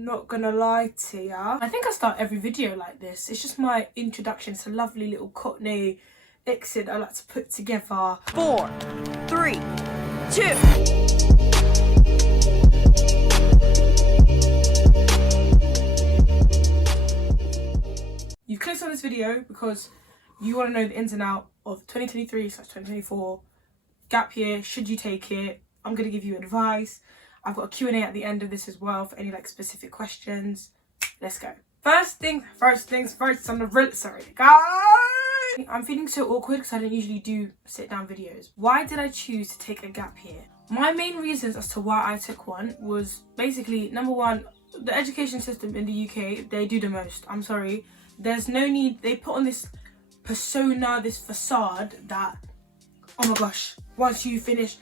not gonna lie to ya. I think I start every video like this. It's just my introduction. It's a lovely little Cockney exit I like to put together. 4, 3, 2. You clicked on this video because you want to know the ins and outs of 2023/2024 gap year. Should you take it? I'm going to give you advice. I've got a Q&A at the end of this as well for any like specific questions. Let's go. First things first. Sorry guys, I'm feeling so awkward because I don't usually do sit down videos. Why did I choose to take a gap year? My main reasons as to why I took one was basically, number one, the education system in the UK, they do the most. I'm sorry. There's no need. They put on this persona, this facade that, oh my gosh, once you finish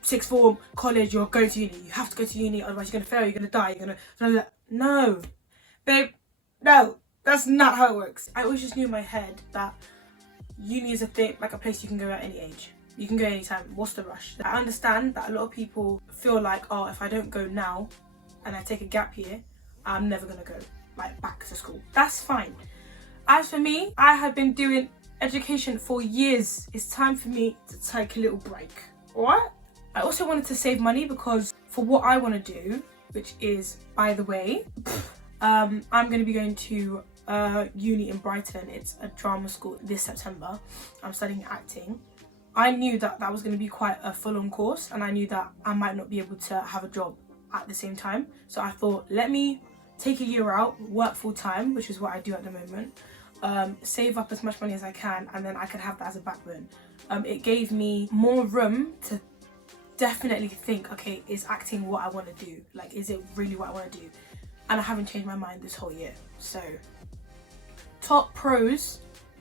sixth form, college, you're going to uni. You have to go to uni, otherwise you're going to fail, you're going to die, you're going to... No. Babe, no. That's not how it works. I always just knew in my head that uni is a thing, like a place you can go at any age. You can go anytime. What's the rush? I understand that a lot of people feel like, oh, if I don't go now and I take a gap year, I'm never going to go like back to school. That's fine. As for me, I have been doing education for years. It's time for me to take a little break. Alright? I also wanted to save money because for what I want to do, which is, by the way, I'm going to be going to uni in Brighton. It's a drama school this September. I'm studying acting. I knew that that was going to be quite a full-on course, and I knew that I might not be able to have a job at the same time. So I thought, let me take a year out, work full-time, which is what I do at the moment, save up as much money as I can, and then I could have that as a backbone. It gave me more room to definitely think, okay, is acting what I want to do? Like, is it really what I want to do? And I haven't changed my mind this whole year. So, top pros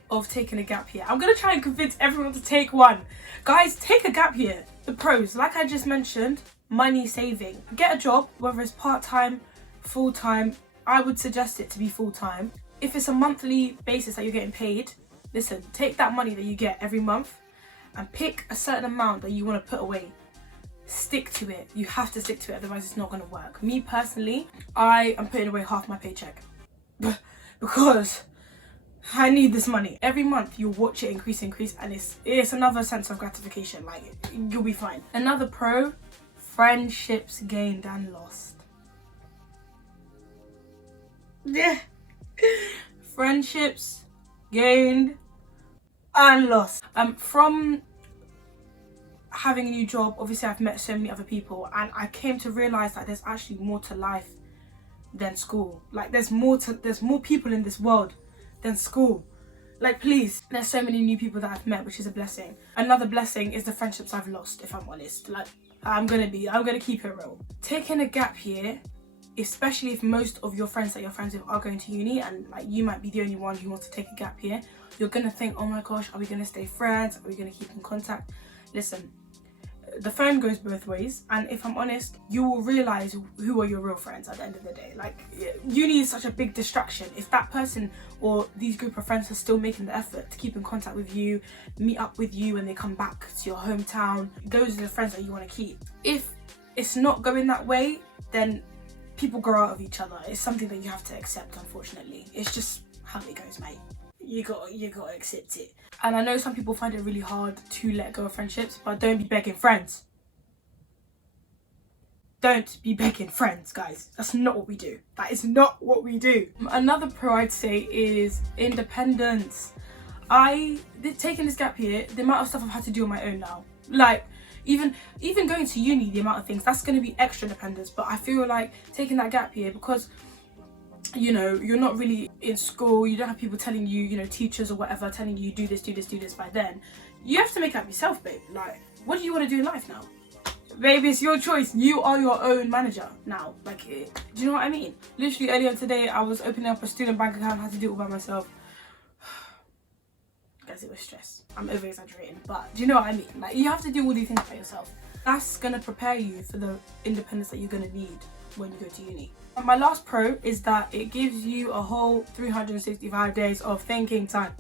of taking a gap year. I'm going to try and convince everyone to take one. Guys, take a gap year. The pros, like I just mentioned, money saving. Get a job, whether it's part-time, full-time. I would suggest it to be full-time. If it's a monthly basis that you're getting paid, listen, take that money that you get every month and pick a certain amount that you want to put away. Stick to it. You have to stick to it, otherwise it's not going to work. Me personally, I am putting away half my paycheck because I need this money. Every month you'll watch it increase, and it's another sense of gratification. Like, you'll be fine. Another pro, friendships gained and lost. Yeah. Friendships gained and lost. From having a new job, obviously I've met so many other people, and I came to realize that there's actually more to life than school. Like, there's more people in this world than school. Like, please, there's so many new people that I've met, which is a blessing. Another blessing is the friendships I've lost, if I'm honest. Like, I'm gonna keep it real. Taking a gap year, especially if most of your friends that you're friends with are going to uni, and like you might be the only one who wants to take a gap year, you're gonna think, oh my gosh, are we gonna stay friends? Are we gonna keep in contact? Listen, the phone goes both ways, and if I'm honest, you will realize who are your real friends at the end of the day. Like, uni is such a big distraction. If that person or these group of friends are still making the effort to keep in contact with you, meet up with you when they come back to your hometown, those are the friends that you want to keep. If it's not going that way, then people grow out of each other. It's something that you have to accept, unfortunately. It's just how it goes, mate. You gotta accept it. And I know some people find it really hard to let go of friendships, but don't be begging friends. Don't be begging friends, guys. That's not what we do. That is not what we do. Another pro I'd say is independence. Taking this gap year, the amount of stuff I've had to do on my own now. Like, even going to uni, the amount of things, that's going to be extra dependence. But I feel like taking that gap year, because, you know, you're not really in school, you don't have people telling you, you know, teachers or whatever, telling you do this by then. You have to make it up yourself, babe. Like, what do you want to do in life now? Baby, it's your choice. You are your own manager now. Like, do you know what I mean? Literally earlier today, I was opening up a student bank account, had to do it all by myself. Guys, it was stress. I'm over exaggerating, but do you know what I mean? Like, you have to do all these things by yourself. That's gonna prepare you for the independence that you're gonna need when you go to uni. And my last pro is that it gives you a whole 365 days of thinking time.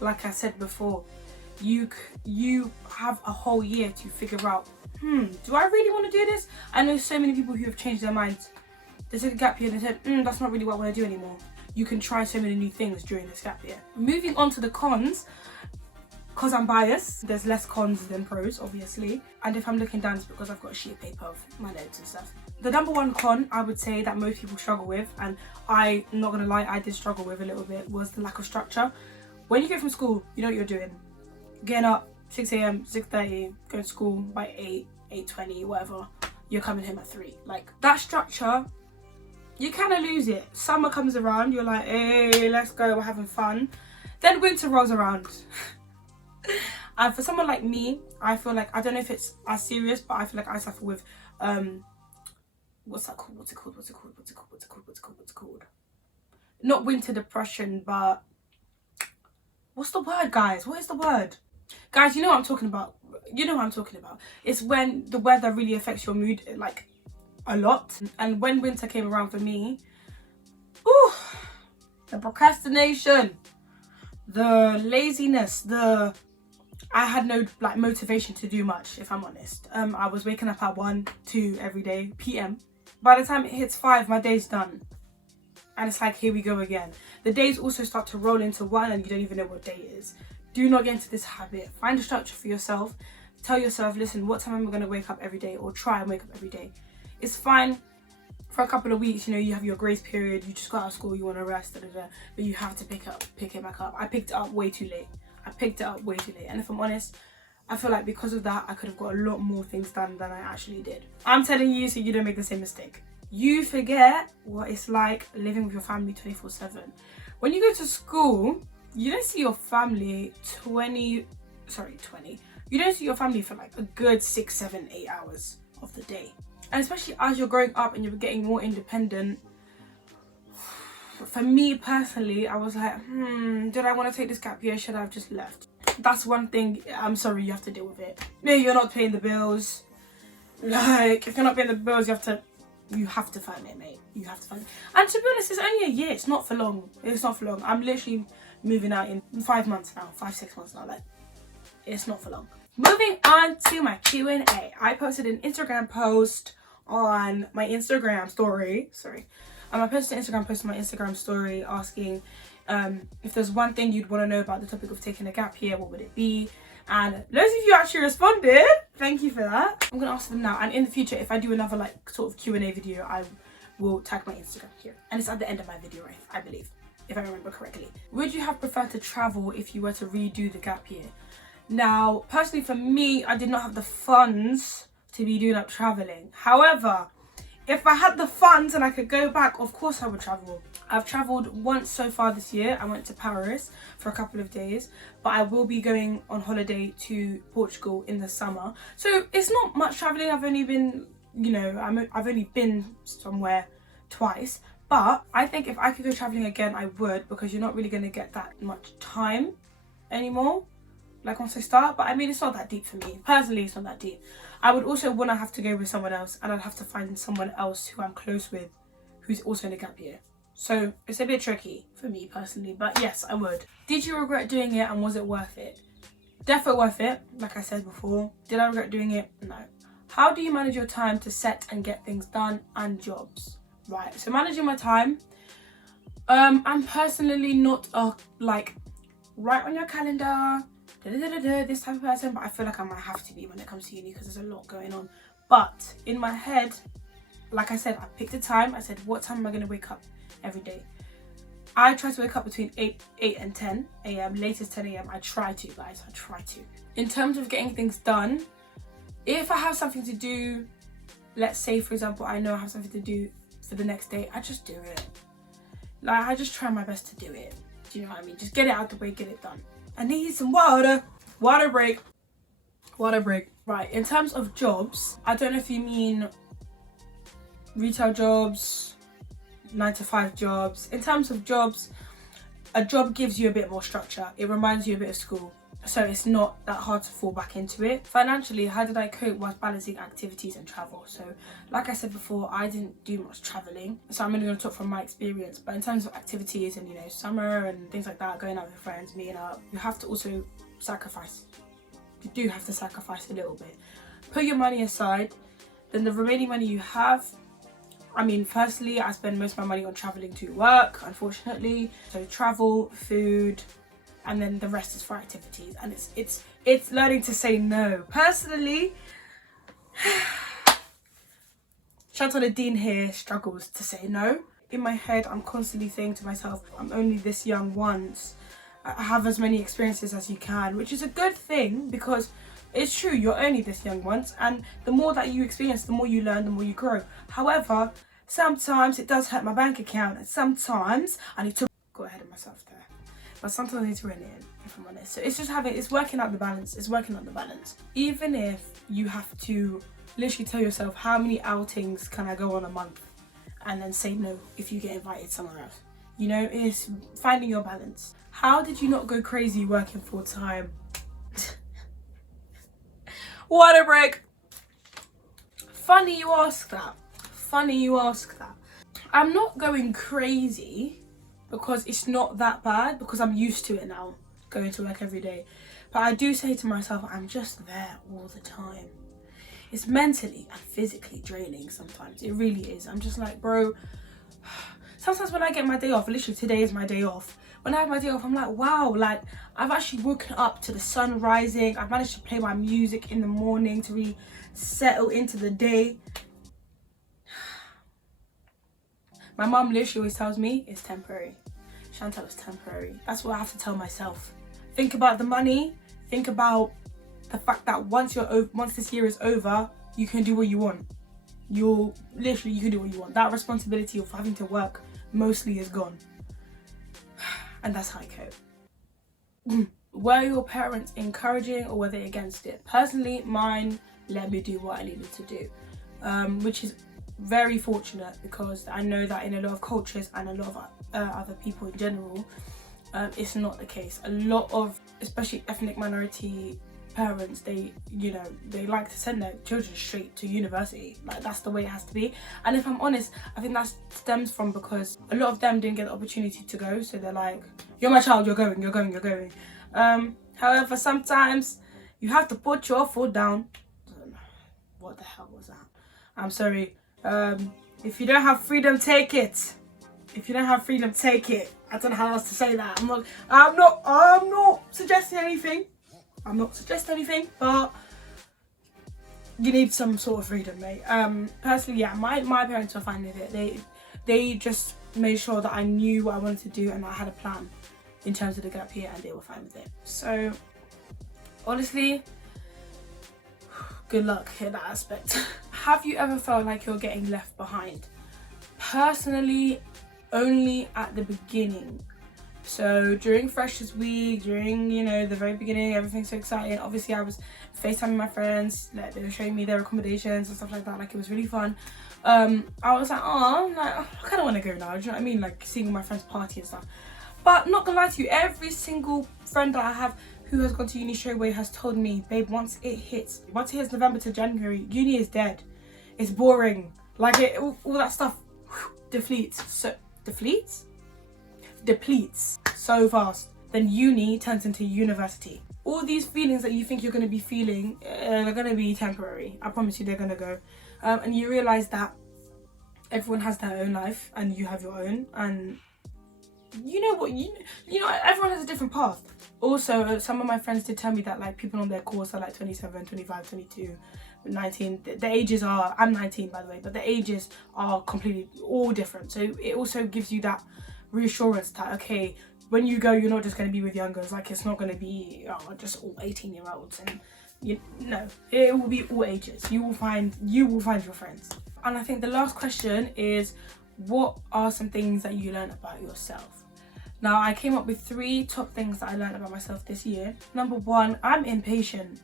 Like I said before, you have a whole year to figure out, do I really want to do this? I know so many people who have changed their minds they took a gap year and they said, that's not really what I want to do anymore. You can try so many new things during this gap year. Moving on to the cons, because I'm biased, there's less cons than pros, obviously. And if I'm looking down, it's because I've got a sheet of paper of my notes and stuff. The number one con I would say that most people struggle with, and I'm not gonna lie, I did struggle with a little bit, was the lack of structure. When you get from school, you know what you're doing. Getting up 6 a.m, 6:30, going to school by 8, 8:20, whatever. You're coming home at 3. Like, that structure, you kind of lose it. Summer comes around, you're like, hey, let's go, we're having fun. Then winter rolls around. And for someone like me, I feel like, I don't know if it's as serious, but I feel like I suffer with, what's it called? Not winter depression, but what's the word, guys? What is the word? Guys, you know what I'm talking about. You know what I'm talking about. It's when the weather really affects your mood, like, a lot. And when winter came around for me, ooh, the procrastination, the laziness, I had no like motivation to do much, if I'm honest. I was waking up at 1, 2 every day, PM. By the time it hits 5, my day's done. And it's like, here we go again. The days also start to roll into 1 and you don't even know what day it is. Do not get into this habit. Find a structure for yourself. Tell yourself, listen, what time am I going to wake up every day? Or try and wake up every day. It's fine for a couple of weeks, you know, you have your grace period, you just got out of school, you want to rest, but you have to pick it back up. I picked it up way too late. And if I'm honest, I feel like because of that, I could have got a lot more things done than I actually did. I'm telling you so you don't make the same mistake. You forget what it's like living with your family 24/7. When you go to school, you don't see your family 20. You don't see your family for like a good 6, 7, 8 hours of the day. And especially as you're growing up and you're getting more independent, for me personally, I was like, did I want to take this gap year? Should I have just left? That's one thing, I'm sorry, you have to deal with it. Maybe you're not paying the bills. Like, if you're not paying the bills, you have to find it, mate. You have to find it. And to be honest, it's only a year. It's not for long. I'm literally moving out in 5 months now, 5, 6 months now. Like, it's not for long. Moving on to my Q&A. I posted an Instagram post on my Instagram story. I posted an Instagram post on my Instagram story asking if there's one thing you'd want to know about the topic of taking a gap year, what would it be? And loads of you actually responded. Thank you for that. I'm going to ask them now. And in the future, if I do another like sort of Q&A video, I will tag my Instagram here. And it's at the end of my video, I believe, if I remember correctly. Would you have preferred to travel if you were to redo the gap year? Now, personally for me, I did not have the funds to be doing up traveling. However, if I had the funds and I could go back, of course I would travel. I've traveled once so far this year. I went to Paris for a couple of days, but I will be going on holiday to Portugal in the summer. So it's not much traveling. I've only been, I've only been somewhere twice. But I think if I could go traveling again, I would, because you're not really going to get that much time anymore. Like once I start, but I mean, it's not that deep for me. Personally, it's not that deep. I would also want to have to go with someone else, and I'd have to find someone else who I'm close with, who's also in a gap year. So it's a bit tricky for me personally, but yes, I would. Did you regret doing it, and was it worth it? Definitely worth it, like I said before. Did I regret doing it? No. How do you manage your time to set and get things done and jobs? Right, so managing my time, I'm personally not like write on your calendar, this type of person, but I feel like I might have to be when it comes to uni because there's a lot going on. But in my head, like I said, I picked a time. I said, what time am I going to wake up every day? I try to wake up between 8 and 10 a.m. Latest 10 a.m. I try to, guys. I try to. In terms of getting things done, if I have something to do, let's say, for example, I know I have something to do for the next day, I just do it. Like, I just try my best to do it. Do you know what I mean? Just get it out the way, get it done. I need some water. Water break. Right, in terms of jobs, I don't know if you mean retail jobs, 9-to-5 jobs. In terms of jobs, a job gives you a bit more structure. It reminds you a bit of school. So it's not that hard to fall back into it. Financially, how did I cope whilst balancing activities and travel? So like I said before, I didn't do much traveling. So I'm only going to talk from my experience. But in terms of activities and, summer and things like that, going out with friends, meeting up, you have to also sacrifice. You do have to sacrifice a little bit. Put your money aside. Then the remaining money you have, I mean, firstly, I spend most of my money on traveling to work, unfortunately. So travel, food, and then the rest is for activities. And it's learning to say no. Personally, Chantellenadiney here struggles to say no. In my head, I'm constantly saying to myself, I'm only this young once. Have as many experiences as you can, which is a good thing because it's true, you're only this young once, and the more that you experience, the more you learn, the more you grow. However, sometimes it does hurt my bank account, and sometimes I need to go ahead of myself there. But sometimes I need to rein it in, if I'm honest. So it's working out the balance. It's working out the balance. Even if you have to literally tell yourself, how many outings can I go on a month? And then say no if you get invited somewhere else. You know, it's finding your balance. How did you not go crazy working full time? Water break. Funny you ask that. Funny you ask that. I'm not going crazy because it's not that bad, because I'm used to it now, going to work every day. But I do say to myself, I'm just there all the time. It's mentally and physically draining sometimes. It really is. I'm just like, bro, sometimes when I get my day off, literally today is my day off. When I have my day off, I'm like, wow, like I've actually woken up to the sun rising. I've managed to play my music in the morning to really settle into the day. My mum literally always tells me it's temporary. Chantel, is temporary. That's what I have to tell myself. Think about the money. Think about the fact that once this year is over, you can do what you want. You can do what you want. That responsibility of having to work mostly is gone. And that's how I cope. Were your parents encouraging or were they against it? Personally, mine let me do what I needed to do, which is very fortunate because I know that in a lot of cultures and a lot of other people in general, it's not the case. A lot of, especially ethnic minority parents, they like to send their children straight to university. Like, that's the way it has to be. And if I'm honest, I think that stems from because a lot of them didn't get the opportunity to go, so they're like, you're my child, you're going. However, sometimes you have to put your foot down. What the hell was that? I'm sorry. If you don't have freedom, take it. If you don't have freedom, take it. I don't know how else to say that. I'm not suggesting anything. But you need some sort of freedom, mate. Personally, yeah, my parents were fine with it. They just made sure that I knew what I wanted to do and I had a plan in terms of the gap year, and they were fine with it. So honestly, good luck in that aspect. Have you ever felt like you're getting left behind? Personally, only at the beginning. So during Freshers Week, during, the very beginning, everything's so exciting. Obviously, I was FaceTiming my friends, like they were showing me their accommodations and stuff like that. Like, it was really fun. I was like, I kind of want to go now. Do you know what I mean? Like, seeing my friends party and stuff. But not gonna lie to you, every single friend that I have who has gone to uni straight away has told me, babe, once it hits November to January, uni is dead. It's boring. Like, all that stuff depletes so fast. Then uni turns into university. All these feelings that you think you're going to be feeling, they're going to be temporary. I promise you, they're going to go. And you realise that everyone has their own life and you have your own. And you know what, everyone has a different path. Also, some of my friends did tell me that like people on their course are like 27, 25, 22, 19. The ages are, I'm 19 by the way, but the ages are completely all different. So it also gives you that reassurance that, okay, when you go, you're not just going to be with youngers. Like, it's not going to be just all 18-year-olds, and it will be all ages. You will find your friends. And I think the last question is, what are some things that you learned about yourself? Now, I came up with 3 top things that I learned about myself this year. Number 1, I'm impatient.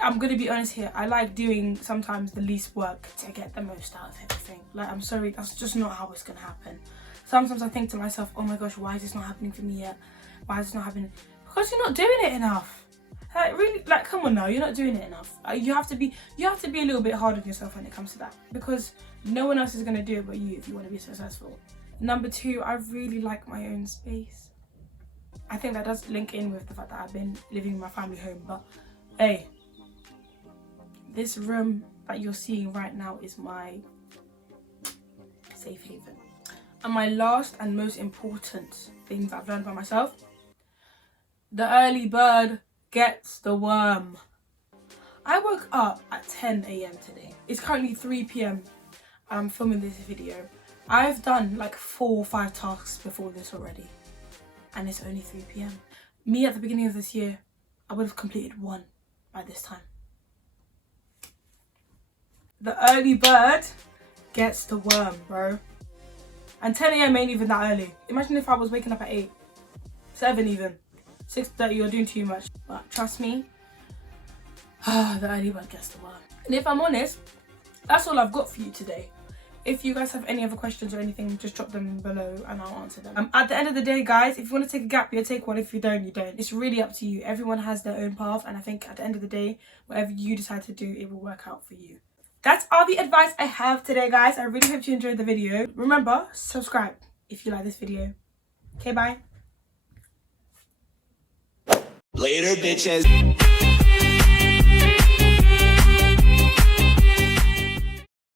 I'm going to be honest here. I like doing sometimes the least work to get the most out of everything. Like, I'm sorry, that's just not how it's going to happen. Sometimes I think to myself, oh my gosh, why is this not happening for me yet? Why is this not happening? Because you're not doing it enough. Like, really, like, come on now, you're not doing it enough. You have to be a little bit hard on yourself when it comes to that, because no one else is going to do it but you if you want to be successful. Number 2, I really like my own space. I think that does link in with the fact that I've been living in my family home, but hey, this room that you're seeing right now is safe haven. And my last and most important thing that I've learned about myself: the early bird gets the worm. I woke up at 10 a.m. today. It's currently 3 p.m. and I'm filming this video. I've done like 4 or 5 tasks before this already, and it's only 3 p.m. Me at the beginning of this year, I would have completed 1 by this time. The early bird gets the worm, bro. And 10 a.m. ain't even that early. Imagine if I was waking up at 8, 7 even, 6:30, you're doing too much. But trust me, the early bird gets the worm. And if I'm honest, that's all I've got for you today. If you guys have any other questions or anything, just drop them below and I'll answer them. At the end of the day, guys, if you want to take a gap year, take one. If you don't, you don't. It's really up to you. Everyone has their own path, and I think at the end of the day, whatever you decide to do, it will work out for you. That's all the advice I have today, guys. I really hope you enjoyed the video. Remember, subscribe if you like this video. Okay, bye. Later, bitches.